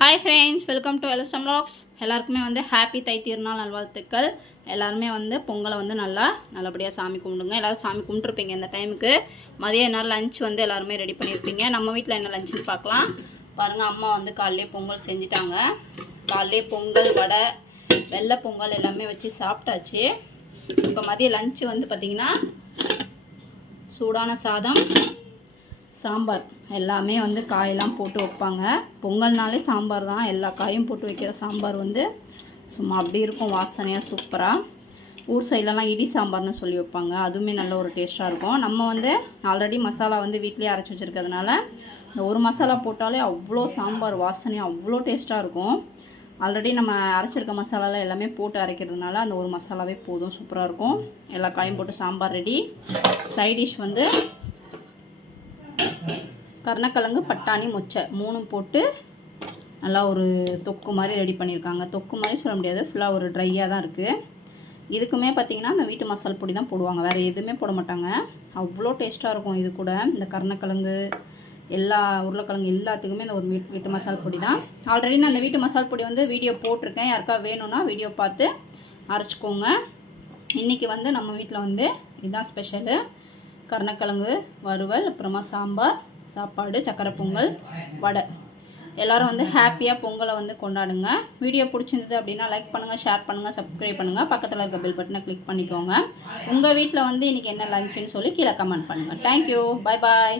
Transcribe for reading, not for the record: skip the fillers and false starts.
Hi friends, welcome to LSM vlogs. எல்லாருக்குமே வந்து happy தை திருநாள் நல்வாழ்த்துக்கள். எல்லாருமே வந்து பொங்கலை வந்து நல்லபடியாக சாமி கும்பிடுங்க. எல்லோரும் சாமி கும்பிட்ருப்பீங்க. இந்த டைமுக்கு மதியம் என்ன லஞ்ச் வந்து எல்லாருமே ரெடி பண்ணியிருப்பீங்க. நம்ம வீட்டில் என்ன லஞ்சுன்னு பார்க்கலாம். பாருங்கள், அம்மா வந்து காலையிலே பொங்கல் செஞ்சிட்டாங்க. காலையிலே பொங்கல், வடை, வெள்ளை பொங்கல் எல்லாமே வச்சு சாப்பிட்டாச்சு. இப்போ மதியம் லஞ்சு வந்து பார்த்திங்கன்னா சூடான சாதம், சாம்பார், எல்லாமே வந்து காயெல்லாம் போட்டு வைப்பாங்க. பொங்கல்னாலே சாம்பார் தான். எல்லா காயும் போட்டு வைக்கிற சாம்பார் வந்து சும்மா அப்படி இருக்கும், வாசனையாக சூப்பராக. ஊர் சைட்லலாம் இடி சாம்பார்னு சொல்லி வைப்பாங்க. அதுவுமே நல்ல ஒரு டேஸ்ட்டாக இருக்கும். நம்ம வந்து ஆல்ரெடி மசாலா வந்து வீட்லேயே அரைச்சி வச்சுருக்கிறதுனால இந்த ஒரு மசாலா போட்டாலே அவ்வளோ சாம்பார் வாசனையாக அவ்வளோ டேஸ்ட்டாக இருக்கும். ஆல்ரெடி நம்ம அரைச்சிருக்க மசாலாலாம் எல்லாமே போட்டு அரைக்கிறதுனால அந்த ஒரு மசாலாவே போதும், சூப்பராக இருக்கும். எல்லா காயும் போட்டு சாம்பார் ரெடி. சைட் டிஷ் வந்து கருணக்கிழங்கு, பட்டாணி, மொச்சை மூணும் போட்டு நல்லா ஒரு தொக்கு மாதிரி ரெடி பண்ணியிருக்காங்க. தொக்கு மாதிரி சொல்ல முடியாது, ஃபுல்லாக ஒரு ட்ரையாக தான் இருக்குது. இதுக்குமே பார்த்திங்கன்னா அந்த வீட்டு மசால் பொடி தான் போடுவாங்க, வேறு எதுவுமே போட மாட்டாங்க. அவ்வளோ டேஸ்ட்டாக இருக்கும். இது கூட இந்த கருணக்கிழங்கு, எல்லா உருளைக்கிழங்கு எல்லாத்துக்குமே இந்த ஒரு வீட்டு மசால் பொடி தான். ஆல்ரெடி நான் அந்த வீட்டு மசால் பொடி வந்து வீடியோ போட்டிருக்கேன். யாருக்கா வேணும்னா வீடியோ பார்த்து அரைச்சிக்கோங்க. இன்றைக்கி வந்து நம்ம வீட்டில் வந்து இதுதான் ஸ்பெஷலு. கருணக்கிழங்கு வறுவல், அப்புறமா சாம்பார், சாப்பாடு, சக்கரை பொங்கல், வடை. எல்லோரும் வந்து ஹாப்பியாக பொங்கலை வந்து கொண்டாடுங்க. வீடியோ பிடிச்சிருந்தது அப்படின்னா லைக் பண்ணுங்கள், ஷேர் பண்ணுங்கள், சப்ஸ்கிரைப் பண்ணுங்கள். பக்கத்தில் இருக்க பெல் பட்டனை கிளிக் பண்ணிக்கோங்க. உங்கள் வீட்டில் வந்து இன்றைக்கி என்ன லஞ்சுன்னு சொல்லி கீழே கமெண்ட் பண்ணுங்கள். தேங்க்யூ, பாய் பாய்.